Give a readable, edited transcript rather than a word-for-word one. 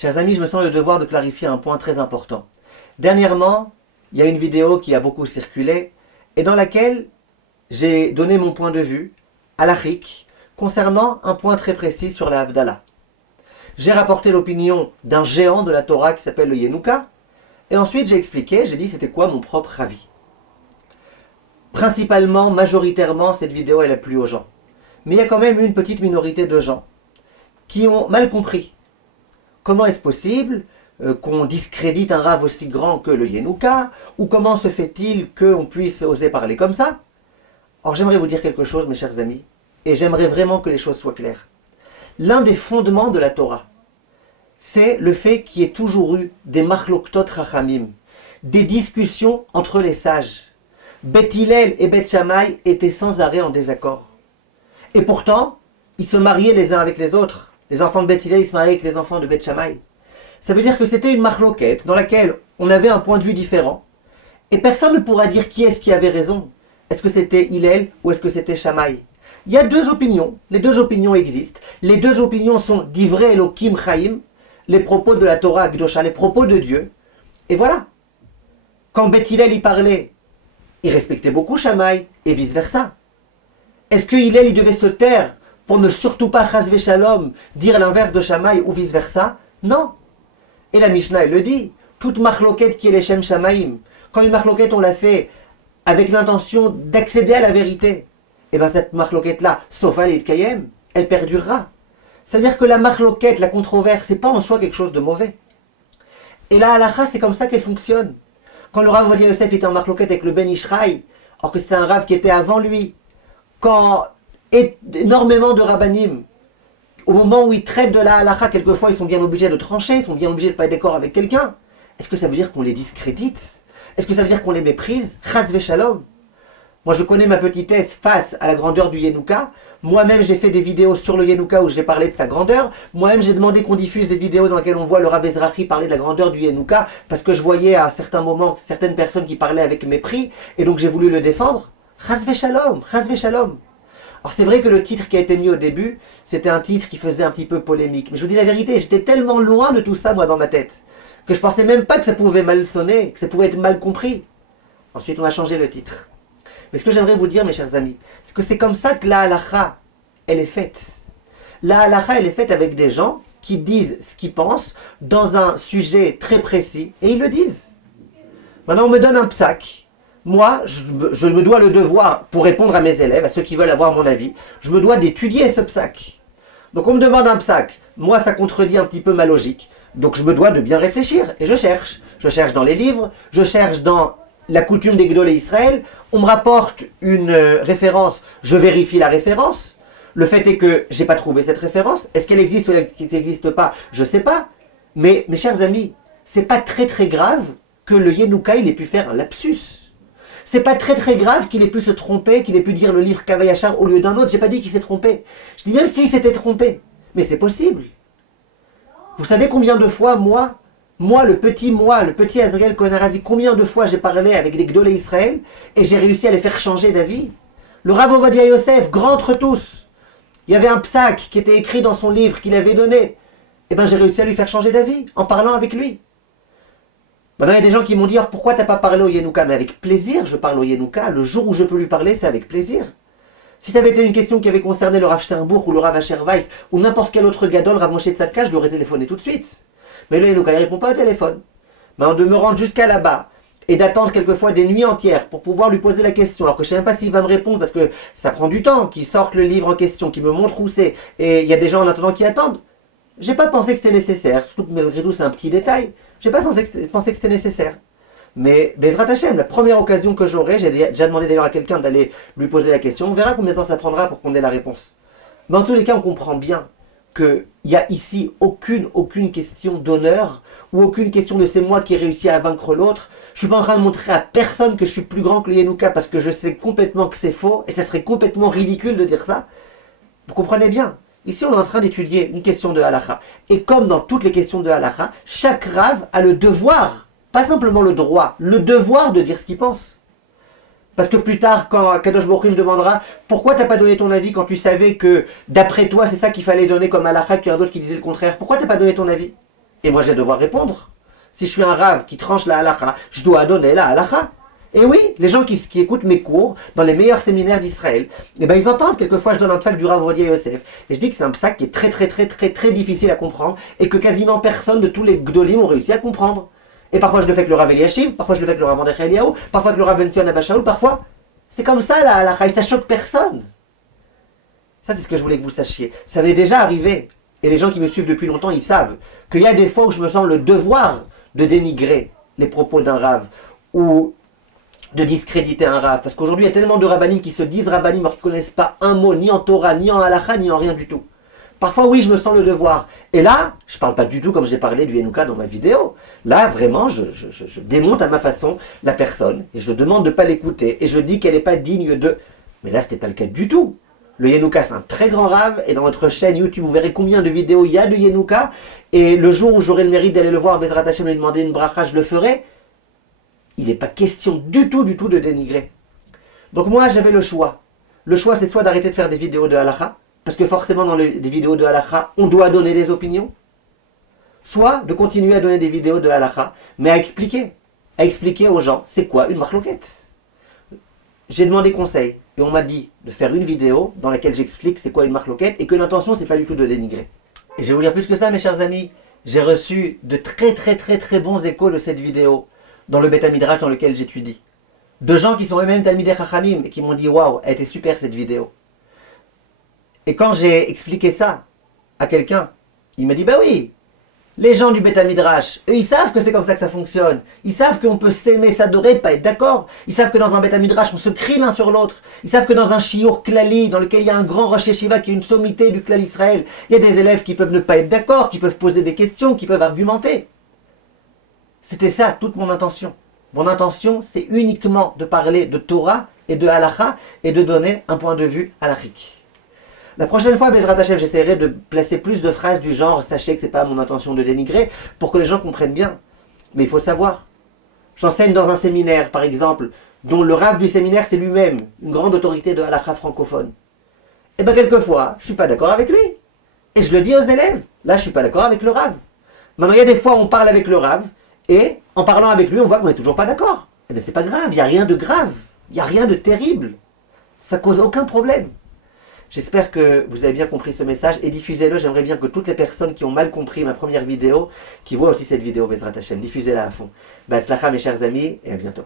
Chers amis, je me sens le devoir de clarifier un point très important. Dernièrement, il y a une vidéo qui a beaucoup circulé et dans laquelle j'ai donné mon point de vue halachique concernant un point très précis sur la Havdalah. J'ai rapporté l'opinion d'un géant de la Torah qui s'appelle le Yenouka et ensuite j'ai expliqué, j'ai dit c'était quoi mon propre avis. Principalement, majoritairement, cette vidéo elle a plu aux gens. Mais il y a quand même une petite minorité de gens qui ont mal compris. Comment est-ce possible qu'on discrédite un rave aussi grand que le Yenouka? Ou comment se fait-il qu'on puisse oser parler comme ça? Or j'aimerais vous dire quelque chose, mes chers amis, et j'aimerais vraiment que les choses soient claires. L'un des fondements de la Torah, c'est le fait qu'il y ait toujours eu des machloktot chachamim, des discussions entre les sages. Beth Hillel et Beth Shammai étaient sans arrêt en désaccord. Et pourtant, ils se mariaient les uns avec les autres. Les enfants de Beth Hillel, ils se mariaient avec les enfants de Beth Shammai. Ça veut dire que c'était une machloquette dans laquelle on avait un point de vue différent. Et personne ne pourra dire qui est-ce qui avait raison. Est-ce que c'était Hillel ou est-ce que c'était Shammai? Il y a deux opinions. Les deux opinions existent. Les deux opinions sont d'Ivrei Elokim Chaim, les propos de la Torah Akdosha, les propos de Dieu. Et voilà. Quand Beth Hillel y parlait, il respectait beaucoup Shammai et vice-versa. Est-ce que Hillel il devait se taire pour ne surtout pas chasvé shalom dire l'inverse de Shammai ou vice-versa? Non. Et la Mishnah elle le dit. Toute machloquette qui est l'Eshem Shamaim. Quand une machloquette on l'a fait avec l'intention d'accéder à la vérité, et bien cette machloquette-là, sauf à Kayem, elle perdurera. C'est-à-dire que la machloquette, la controverse, c'est pas en soi quelque chose de mauvais. Et la halacha, c'est comme ça qu'elle fonctionne. Quand le Rav Ovadia Yosef était en machloquette avec le Ben Ishraï, or que c'était un Rav qui était avant lui, quand énormément de rabbanim, au moment où ils traitent de la halacha, quelquefois ils sont bien obligés de trancher, ils sont bien obligés de ne pas être d'accord avec quelqu'un. Est-ce que ça veut dire qu'on les discrédite? Est-ce que ça veut dire qu'on les méprise? Chas v'shalom. Moi je connais ma petitesse face à la grandeur du Yenouka. Moi-même j'ai fait des vidéos sur le Yenouka où j'ai parlé de sa grandeur. Moi-même j'ai demandé qu'on diffuse des vidéos dans lesquelles on voit le Rav Ezrahi parler de la grandeur du Yenouka parce que je voyais à certains moments certaines personnes qui parlaient avec mépris et donc j'ai voulu le défendre. Chas v'shalom, chas v'shalom. Alors c'est vrai que le titre qui a été mis au début, c'était un titre qui faisait un petit peu polémique. Mais je vous dis la vérité, j'étais tellement loin de tout ça moi dans ma tête, que je pensais même pas que ça pouvait mal sonner, que ça pouvait être mal compris. Ensuite on a changé le titre. Mais ce que j'aimerais vous dire mes chers amis, c'est que c'est comme ça que la halacha, elle est faite. La halacha, elle est faite avec des gens qui disent ce qu'ils pensent dans un sujet très précis, et ils le disent. Maintenant on me donne un psak. Moi, je me dois le devoir, pour répondre à mes élèves, à ceux qui veulent avoir mon avis, je me dois d'étudier ce psak. Donc on me demande un psak, moi ça contredit un petit peu ma logique, donc je me dois de bien réfléchir, et je cherche. Je cherche dans les livres, je cherche dans la coutume des Gdolé Israël, on me rapporte une référence, je vérifie la référence. Le fait est que j'ai pas trouvé cette référence. Est-ce qu'elle existe ou qu'elle n'existe pas? Je sais pas. Mais mes chers amis, c'est pas très très grave que le Yenouka il ait pu faire un lapsus. C'est pas très très grave qu'il ait pu se tromper, qu'il ait pu dire le livre Kavayachar au lieu d'un autre. J'ai pas dit qu'il s'est trompé. Je dis même s'il s'était trompé. Mais c'est possible. Vous savez combien de fois, moi, le petit Azriel Kohenarazi, combien de fois j'ai parlé avec des Gdolé Israël et j'ai réussi à les faire changer d'avis? Le Rav Ovadia Yosef, grand entre tous, il y avait un psak qui était écrit dans son livre qu'il avait donné. Et bien j'ai réussi à lui faire changer d'avis en parlant avec lui. Maintenant, il y a des gens qui m'ont dit, pourquoi t'as pas parlé au Yenouka? Mais avec plaisir, je parle au Yenouka. Le jour où je peux lui parler, c'est avec plaisir. Si ça avait été une question qui avait concerné le Rav Sternbourg ou le Rav Asher Weiss ou n'importe quel autre gadol, Rav Moshe Tzadka, je lui aurais téléphoné tout de suite. Mais le Yenouka, il ne répond pas au téléphone. Mais de me rendre jusqu'à là-bas et d'attendre quelquefois des nuits entières pour pouvoir lui poser la question, alors que je ne sais même pas s'il va me répondre parce que ça prend du temps, qu'il sorte le livre en question, qu'il me montre où c'est, et il y a des gens en attendant qui attendent. J'ai pas pensé que c'était nécessaire, surtout que malgré tout c'est un petit détail. J'ai pas pensé que c'était nécessaire. Mais Bezrat Hashem, la première occasion que j'aurai, j'ai déjà demandé d'ailleurs à quelqu'un d'aller lui poser la question, on verra combien de temps ça prendra pour qu'on ait la réponse. Mais en tous les cas, on comprend bien qu'il n'y a ici aucune question d'honneur ou aucune question de c'est moi qui ai réussi à vaincre l'autre. Je suis pas en train de montrer à personne que je suis plus grand que le Yenouka parce que je sais complètement que c'est faux et ça serait complètement ridicule de dire ça. Vous comprenez bien? Ici, on est en train d'étudier une question de halakha. Et comme dans toutes les questions de halakha, chaque rave a le devoir, pas simplement le droit, le devoir de dire ce qu'il pense. Parce que plus tard, quand Kadosh Baruch Hu me demandera pourquoi t'as pas donné ton avis quand tu savais que d'après toi c'est ça qu'il fallait donner comme halakha, qu'il y en a d'autres qui disaient le contraire, pourquoi t'as pas donné ton avis? Et moi, je vais devoir répondre. Si je suis un rave qui tranche la halakha, je dois donner la halakha. Et oui, les gens qui écoutent mes cours dans les meilleurs séminaires d'Israël, eh ben ils entendent quelquefois je donne un psaque du Rav Ovadia Yosef. Et je dis que c'est un psaque qui est très difficile à comprendre et que quasiment personne de tous les gdolim ont réussi à comprendre. Et parfois je le fais avec le Rav Eliashiv, parfois je le fais avec le Rav Mordechai Eliyahu, parfois avec le Rav Ben Zion Abba Shaul, parfois. C'est comme ça la halakha et ça choque personne. Ça c'est ce que je voulais que vous sachiez. Ça m'est déjà arrivé. Et les gens qui me suivent depuis longtemps, ils savent qu'il y a des fois où je me sens le devoir de dénigrer les propos d'un rave ou de discréditer un rave. Parce qu'aujourd'hui, il y a tellement de rabbanim qui se disent rabbanim alors qu'ils ne connaissent pas un mot, ni en Torah, ni en halakha, ni en rien du tout. Parfois, oui, je me sens le devoir. Et là, je ne parle pas du tout comme j'ai parlé du Yenouka dans ma vidéo. Là, vraiment, je démonte à ma façon la personne et je demande de ne pas l'écouter et je dis qu'elle n'est pas digne de... Mais là, ce n'était pas le cas du tout. Le Yenouka, c'est un très grand rave et dans notre chaîne YouTube, vous verrez combien de vidéos il y a de Yenouka. Et le jour où j'aurai le mérite d'aller le voir, Bezrat Hashem, lui demander une bracha, je le ferai. Il n'est pas question du tout de dénigrer. Donc moi, j'avais le choix. Le choix, c'est soit d'arrêter de faire des vidéos de halakha, parce que forcément, dans des vidéos de halakha, on doit donner des opinions. Soit de continuer à donner des vidéos de halakha, mais à expliquer aux gens, c'est quoi une marloquette. J'ai demandé conseil, et on m'a dit de faire une vidéo dans laquelle j'explique c'est quoi une marloquette, et que l'intention, c'est pas du tout de dénigrer. Et je vais vous dire plus que ça, mes chers amis, j'ai reçu de très bons échos de cette vidéo, dans le Beth Midrash dans lequel j'étudie. De gens qui sont eux-mêmes Talmidei Chachamim et qui m'ont dit « Waouh, elle était super cette vidéo ». Et quand j'ai expliqué ça à quelqu'un, il m'a dit « Bah oui, les gens du Beth Midrash, eux ils savent que c'est comme ça que ça fonctionne. Ils savent qu'on peut s'aimer, s'adorer, pas être d'accord. Ils savent que dans un Beth Midrash, on se crie l'un sur l'autre. Ils savent que dans un Shiur Klali, dans lequel il y a un grand Rosh Yeshiva qui est une sommité du Klal Israël, il y a des élèves qui peuvent ne pas être d'accord, qui peuvent poser des questions, qui peuvent argumenter. » C'était ça, toute mon intention. Mon intention, c'est uniquement de parler de Torah et de halakha et de donner un point de vue halakhique. La prochaine fois, Bezrat Hashem, j'essaierai de placer plus de phrases du genre « Sachez que ce n'est pas mon intention de dénigrer » pour que les gens comprennent bien. Mais il faut savoir. J'enseigne dans un séminaire, par exemple, dont le rav du séminaire, c'est lui-même une grande autorité de halakha francophone. Et bien, quelquefois, je ne suis pas d'accord avec lui. Et je le dis aux élèves. Là, je ne suis pas d'accord avec le rav. Maintenant, il y a des fois où on parle avec le rav, et en parlant avec lui, on voit qu'on n'est toujours pas d'accord. Eh bien, c'est pas grave, il n'y a rien de grave, il n'y a rien de terrible. Ça cause aucun problème. J'espère que vous avez bien compris ce message et diffusez-le. J'aimerais bien que toutes les personnes qui ont mal compris ma première vidéo, qui voient aussi cette vidéo, Bezrat Hashem, diffusez-la à fond. B'atzlacha, mes chers amis, et à bientôt.